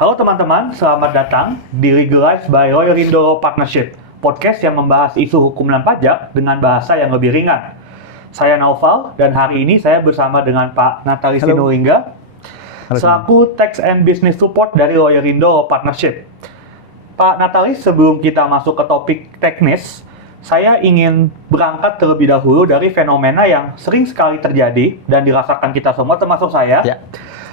Halo teman-teman, selamat datang di Legalize by Royorindo Partnership, podcast yang membahas isu hukum dan pajak dengan bahasa yang lebih ringan. Saya Naufal, dan hari ini saya bersama dengan Pak Nathalie Sinulinga, selaku Tax and Business Support dari Royorindo Partnership. Pak Nathalie, sebelum kita masuk ke topik teknis, saya ingin berangkat terlebih dahulu dari fenomena yang sering sekali terjadi dan dirasakan kita semua, termasuk saya. Ya.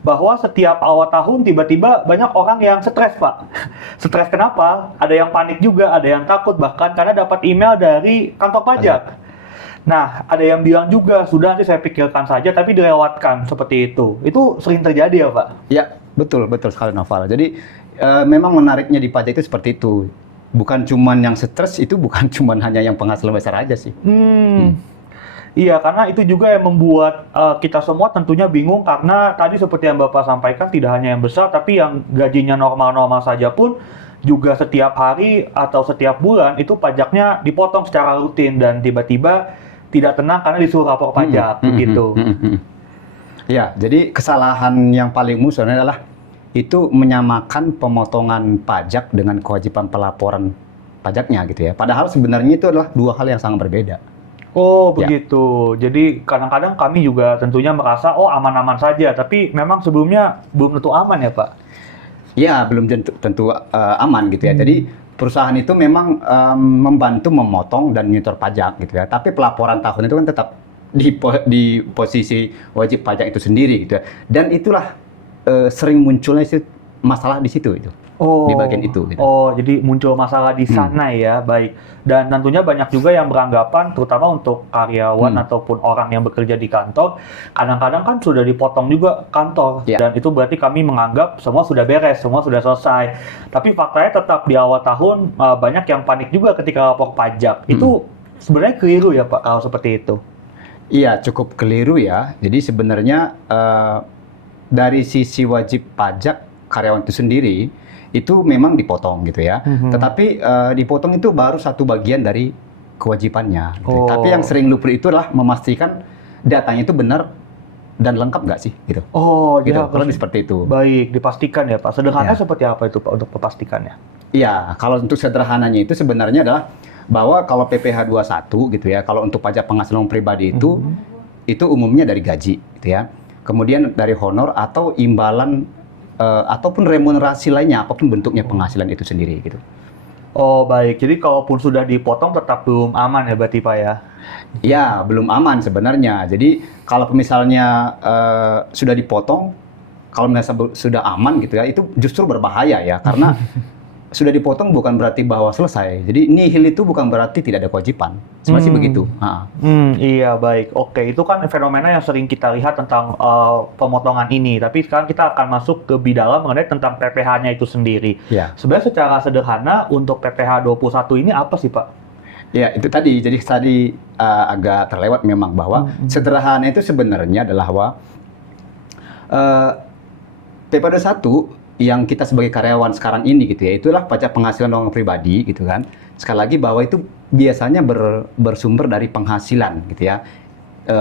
Bahwa setiap awal tahun tiba-tiba banyak orang yang stres, Pak. Stres kenapa? Ada yang panik juga, ada yang takut bahkan karena dapat email dari kantor pajak. Nah, ada yang bilang juga, sudah nanti saya pikirkan saja, tapi dilewatkan seperti itu. Itu sering terjadi ya, Pak? Ya, betul sekali Noval. Jadi memang menariknya di pajak itu seperti itu. Bukan cuman yang stres, itu bukan cuman hanya yang penghasilan besar aja sih. Iya, karena itu juga yang membuat kita semua tentunya bingung karena tadi seperti yang Bapak sampaikan tidak hanya yang besar, tapi yang gajinya normal-normal saja pun juga setiap hari atau setiap bulan itu pajaknya dipotong secara rutin dan tiba-tiba tidak tenang karena disuruh lapor pajak, begitu. Ya, jadi kesalahan yang paling umum sebenarnya adalah itu menyamakan pemotongan pajak dengan kewajiban pelaporan pajaknya gitu ya. Padahal sebenarnya itu adalah dua hal yang sangat berbeda. Oh, begitu. Jadi kadang-kadang kami juga tentunya merasa, oh aman-aman saja. Tapi memang sebelumnya belum tentu aman ya, Pak? Ya, belum tentu aman gitu ya. Jadi perusahaan itu memang membantu memotong dan menyetor pajak gitu ya. Tapi pelaporan tahun itu kan tetap di posisi wajib pajak itu sendiri gitu ya. Dan itulah sering munculnya masalah di situ itu. Di bagian itu. Gitu. Oh, jadi muncul masalah di sana ya, baik. Dan tentunya banyak juga yang beranggapan, terutama untuk karyawan ataupun orang yang bekerja di kantor, kadang-kadang kan sudah dipotong juga kantor. Dan itu berarti kami menganggap semua sudah beres, semua sudah selesai. Tapi faktanya tetap di awal tahun banyak yang panik juga ketika lapor pajak. Itu sebenarnya keliru ya Pak, kalau seperti itu? Iya, cukup keliru ya. Jadi sebenarnya dari sisi wajib pajak karyawan itu sendiri, itu memang dipotong gitu ya. Tetapi dipotong itu baru satu bagian dari kewajibannya. Gitu. Tapi yang sering luput itu adalah memastikan datanya itu benar dan lengkap nggak sih? Gitu. Oh, gitu. Ya, Kurang seperti itu. Baik, dipastikan ya Pak. Sederhananya seperti apa itu Pak untuk memastikannya? Iya, kalau untuk sederhananya itu sebenarnya adalah bahwa kalau PPh 21 gitu ya, kalau untuk pajak penghasilan pribadi itu umumnya dari gaji gitu ya. Kemudian dari honor atau imbalan ataupun remunerasi lainnya, apapun bentuknya penghasilan itu sendiri gitu. Oh baik, jadi kalaupun sudah dipotong tetap belum aman ya berarti Pak ya? Ya, belum aman sebenarnya. Jadi kalau misalnya sudah dipotong, kalau misalnya sudah aman gitu ya, itu justru berbahaya ya, karena sudah dipotong bukan berarti bahwa selesai. Jadi nihil itu bukan berarti tidak ada kewajiban. Sebenarnya begitu. Iya baik. Oke, itu kan fenomena yang sering kita lihat tentang pemotongan ini. Tapi sekarang kita akan masuk ke lebih dalam mengenai tentang PPh-nya itu sendiri. Ya. Sebenarnya secara sederhana untuk PPh 21 ini apa sih Pak? Ya itu tadi. Jadi tadi agak terlewat memang bahwa sederhana itu sebenarnya adalah bahwa PPh 21 yang kita sebagai karyawan sekarang ini gitu ya, itulah pajak penghasilan orang pribadi gitu kan. Sekali lagi bahwa itu biasanya bersumber dari penghasilan gitu ya,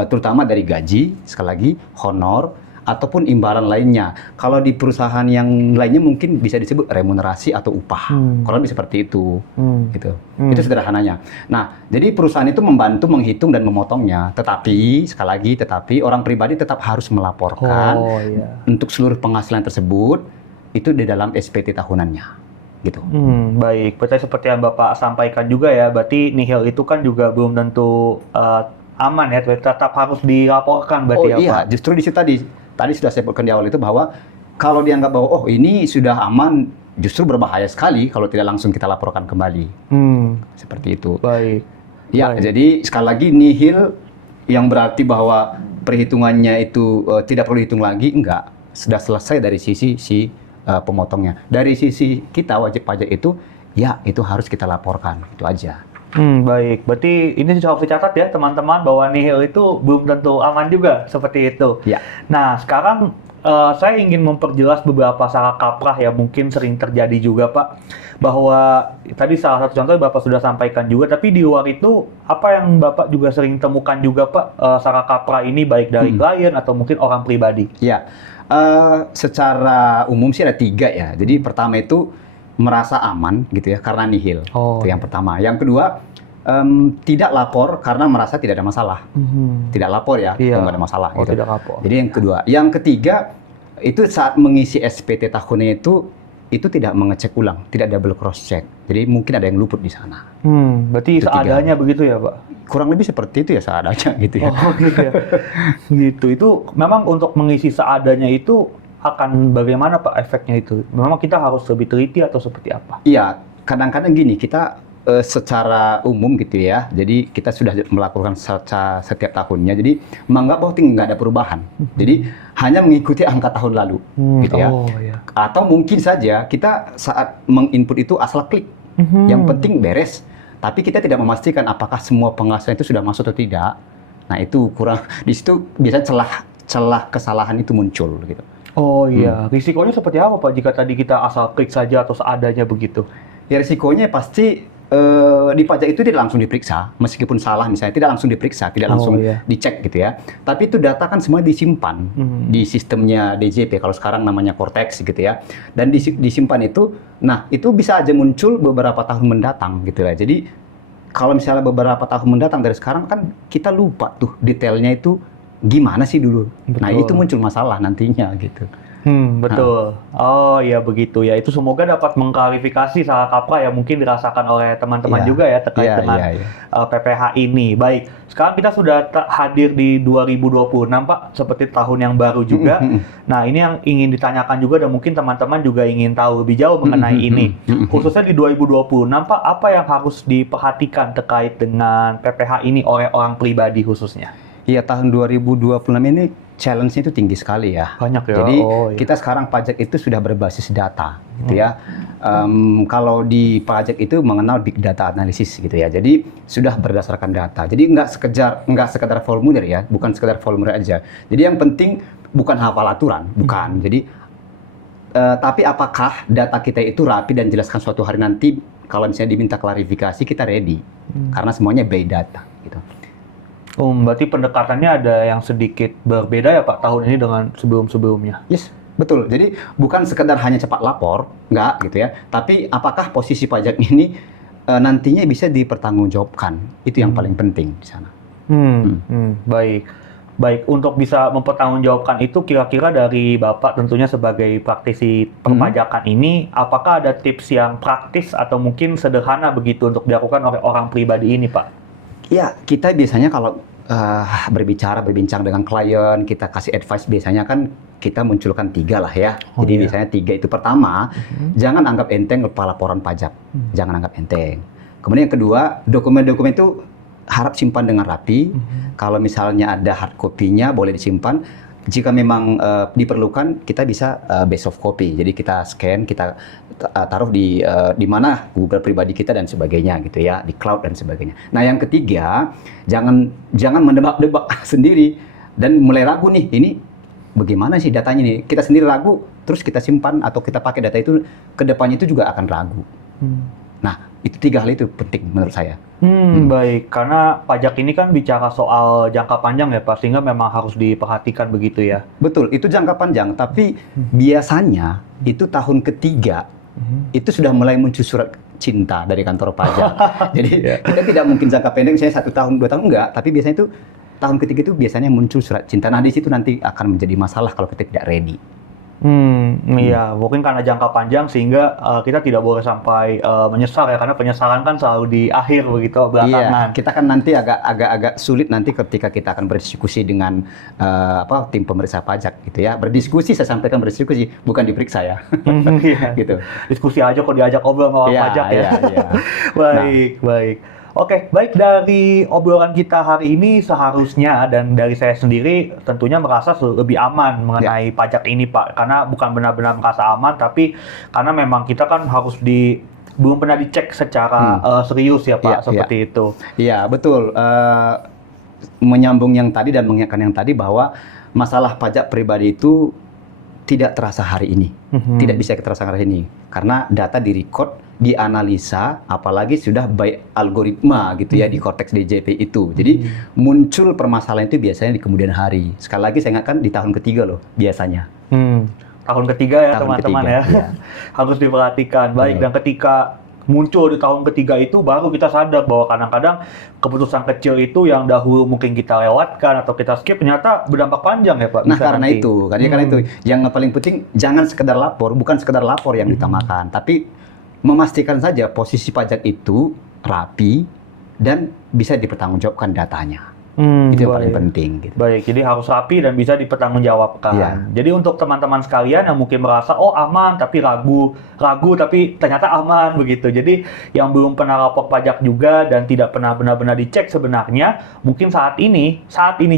terutama dari gaji, sekali lagi honor ataupun imbalan lainnya. Kalau di perusahaan yang lainnya mungkin bisa disebut remunerasi atau upah, kalau lebih seperti itu, gitu. Itu sederhananya. Nah, jadi perusahaan itu membantu menghitung dan memotongnya. Tetapi sekali lagi, orang pribadi tetap harus melaporkan untuk seluruh penghasilan tersebut. Itu di dalam SPT tahunannya, gitu. Baik, berarti seperti yang Bapak sampaikan juga ya, berarti nihil itu kan juga belum tentu aman ya, tetap harus dilaporkan berarti ya Pak? Iya, justru di situ tadi sudah saya sebutkan di awal itu bahwa kalau dianggap bahwa ini sudah aman, justru berbahaya sekali kalau tidak langsung kita laporkan kembali. Seperti itu. Baik. Ya, jadi sekali lagi nihil yang berarti bahwa perhitungannya itu tidak perlu dihitung lagi, enggak. Sudah selesai dari sisi pemotongnya. Dari sisi kita wajib pajak itu, ya itu harus kita laporkan, itu aja. Baik, berarti ini harus dicatat ya teman-teman bahwa nihil itu belum tentu aman juga seperti itu. Ya. Nah sekarang saya ingin memperjelas beberapa salah kaprah yang mungkin sering terjadi juga Pak. Bahwa tadi salah satu contoh Bapak sudah sampaikan juga, tapi di luar itu apa yang Bapak juga sering temukan juga Pak salah kaprah ini baik dari klien atau mungkin orang pribadi? Ya. Secara umum sih ada 3 ya. Jadi pertama itu merasa aman gitu ya karena nihil. Oh, Itu yang pertama. Yang kedua tidak lapor karena merasa tidak ada masalah. Tidak lapor ya, Iya. kalau nggak ada masalah Oh, gitu. tidak lapor. Jadi yang kedua. Yang ketiga itu saat mengisi SPT tahunnya itu tidak mengecek ulang, tidak double cross check. Jadi mungkin ada yang luput di sana. Berarti Itu seadanya begitu ya, Pak? Kurang lebih seperti itu ya seadanya gitu ya. Oh, gitu ya. Gitu. Itu memang untuk mengisi seadanya itu akan bagaimana, Pak, efeknya itu? Memang kita harus lebih teliti atau seperti apa? Iya, kadang-kadang gini, kita secara umum gitu ya, jadi kita sudah melakukan setiap tahunnya, jadi menganggap bahwa nggak ada perubahan. Jadi hanya mengikuti angka tahun lalu, gitu ya. Oh, iya. Atau mungkin saja kita saat menginput itu asal klik, yang penting beres. Tapi kita tidak memastikan apakah semua penghasilan itu sudah masuk atau tidak. Nah itu kurang, di situ biasanya celah kesalahan itu muncul gitu. Oh iya, risikonya seperti apa, Pak, jika tadi kita asal klik saja atau seadanya begitu? Ya risikonya pasti di pajak itu tidak langsung diperiksa, meskipun salah misalnya tidak langsung diperiksa, tidak langsung iya. dicek gitu ya. Tapi itu data kan semua disimpan di sistemnya DJP, kalau sekarang namanya Cortex gitu ya. Dan disimpan itu, nah itu bisa aja muncul beberapa tahun mendatang gitu ya. Jadi kalau misalnya beberapa tahun mendatang dari sekarang kan kita lupa tuh detailnya itu gimana sih dulu. Nah Betul. itu muncul masalah nantinya gitu. Betul. Oh iya begitu ya. Itu semoga dapat mengklarifikasi salah kaprah yang mungkin dirasakan oleh teman-teman Iya. juga ya terkait Iya, dengan iya, iya. PPH ini. Baik, sekarang kita sudah hadir di 2026, Pak, seperti tahun yang baru juga. Nah, ini yang ingin ditanyakan juga dan mungkin teman-teman juga ingin tahu lebih jauh mengenai ini. Khususnya di 2026, Pak, apa yang harus diperhatikan terkait dengan PPH ini oleh orang pribadi khususnya? Iya, tahun 2026 ini challenge-nya itu tinggi sekali ya. Banyak ya? Jadi Oh, iya. kita sekarang pajak itu sudah berbasis data, gitu ya. Kalau di pajak itu mengenal big data analysis gitu ya. Jadi sudah berdasarkan data. Jadi nggak sekedar formulir ya, bukan sekedar formulir aja. Jadi yang penting bukan hafal aturan, bukan. Jadi tapi apakah data kita itu rapi dan jelaskan suatu hari nanti kalau misalnya diminta klarifikasi kita ready, karena semuanya by data gitu. Berarti pendekatannya ada yang sedikit berbeda ya, Pak, tahun ini dengan sebelum-sebelumnya. Yes, betul. Jadi bukan sekedar hanya cepat lapor, nggak gitu ya. Tapi apakah posisi pajak ini nantinya bisa dipertanggungjawabkan? Itu yang paling penting di sana. Baik. Baik, untuk bisa mempertanggungjawabkan itu kira-kira dari Bapak tentunya sebagai praktisi perpajakan ini, apakah ada tips yang praktis atau mungkin sederhana begitu untuk dilakukan oleh orang pribadi ini, Pak? Ya, kita biasanya kalau berbincang dengan klien, kita kasih advice biasanya kan kita munculkan 3 lah ya. Oh, Jadi iya. biasanya 3 itu pertama, jangan anggap enteng laporan pajak. Jangan anggap enteng. Kemudian yang kedua, dokumen-dokumen itu harap simpan dengan rapi. Kalau misalnya ada hard copy-nya boleh disimpan. Jika memang diperlukan, kita bisa best of copy. Jadi kita scan, kita taruh di mana Google pribadi kita dan sebagainya gitu ya, di cloud dan sebagainya. Nah yang ketiga, jangan mendebak-debak sendiri dan mulai ragu nih, ini bagaimana sih datanya nih? Kita sendiri ragu, terus kita simpan atau kita pakai data itu ke depannya itu juga akan ragu. Nah itu 3 hal itu penting menurut saya. Baik, karena pajak ini kan bicara soal jangka panjang ya, Pak, sehingga memang harus diperhatikan begitu ya. Betul, itu jangka panjang, tapi biasanya itu tahun ketiga itu sudah mulai muncul surat cinta dari kantor pajak. Jadi kita tidak mungkin jangka pendek, misalnya 1 tahun, 2 tahun enggak, tapi biasanya itu tahun ketiga itu biasanya muncul surat cinta. Nah di situ nanti akan menjadi masalah kalau kita tidak ready. Iya, mungkin karena jangka panjang sehingga kita tidak boleh sampai menyesal ya, karena penyesalan kan selalu di akhir begitu belakangan. Iya, kita kan nanti agak sulit nanti ketika kita akan berdiskusi dengan tim pemeriksa pajak gitu ya. Berdiskusi, saya sampaikan berdiskusi, bukan diperiksa ya. Iya. Gitu. Diskusi aja kok diajak ngobrol sama orang Iya, pajak ya. iya, iya. Baik, baik. Oke, baik, dari obrolan kita hari ini seharusnya dan dari saya sendiri tentunya merasa lebih aman mengenai pajak ini, Pak. Karena bukan benar-benar merasa aman, tapi karena memang kita kan harus belum pernah dicek secara serius ya, Pak, Iya, seperti itu. Iya, betul. Menyambung yang tadi dan mengingatkan yang tadi bahwa masalah pajak pribadi itu tidak terasa hari ini. Tidak bisa terasa hari ini. Karena data direcord, dianalisa, apalagi sudah by algoritma gitu ya di Cortex DJP itu. Jadi muncul permasalahan itu biasanya di kemudian hari. Sekali lagi saya ingatkan di tahun ketiga loh biasanya. Tahun ketiga ya Tahun teman-teman ketiga, ya. iya. Harus diperhatikan. Baik, dan ketika muncul di tahun ketiga itu baru kita sadar bahwa kadang-kadang keputusan kecil itu yang dahulu mungkin kita lewatkan atau kita skip ternyata berdampak panjang ya Pak. Nah, Bisa karena nanti. karena itu yang paling penting jangan sekedar lapor, bukan sekedar lapor yang ditamakan, tapi memastikan saja posisi pajak itu rapi dan bisa dipertanggungjawabkan datanya. Itu yang paling baik. penting gitu. Baik, jadi harus rapi dan bisa dipertanggungjawabkan. Iya. Jadi untuk teman-teman sekalian yang mungkin merasa oh aman tapi ragu tapi ternyata aman begitu. Jadi yang belum pernah lapor pajak juga dan tidak pernah benar-benar dicek sebenarnya, mungkin saat ini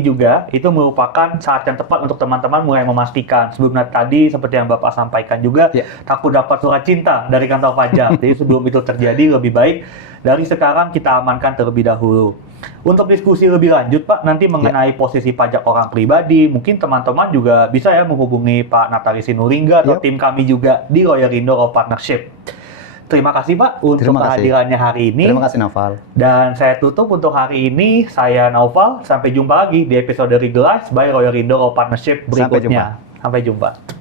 juga itu merupakan saat yang tepat untuk teman-teman mulai memastikan. Sebelumnya tadi seperti yang Bapak sampaikan juga, Iya. takut dapat surat cinta dari kantor pajak. Jadi sebelum itu terjadi lebih baik dari sekarang kita amankan terlebih dahulu. Untuk diskusi lebih lanjut Pak, nanti mengenai posisi pajak orang pribadi, mungkin teman-teman juga bisa ya menghubungi Pak Natali Sinulinga atau tim kami juga di Lawyerindo Law Partnership. Terima kasih Pak untuk Terima kasih. kehadirannya hari ini. Terima kasih Naufal. Dan saya tutup untuk hari ini, saya Naufal. Sampai jumpa lagi di episode Legalize by Lawyerindo Law Partnership Sampai berikutnya. Sampai jumpa.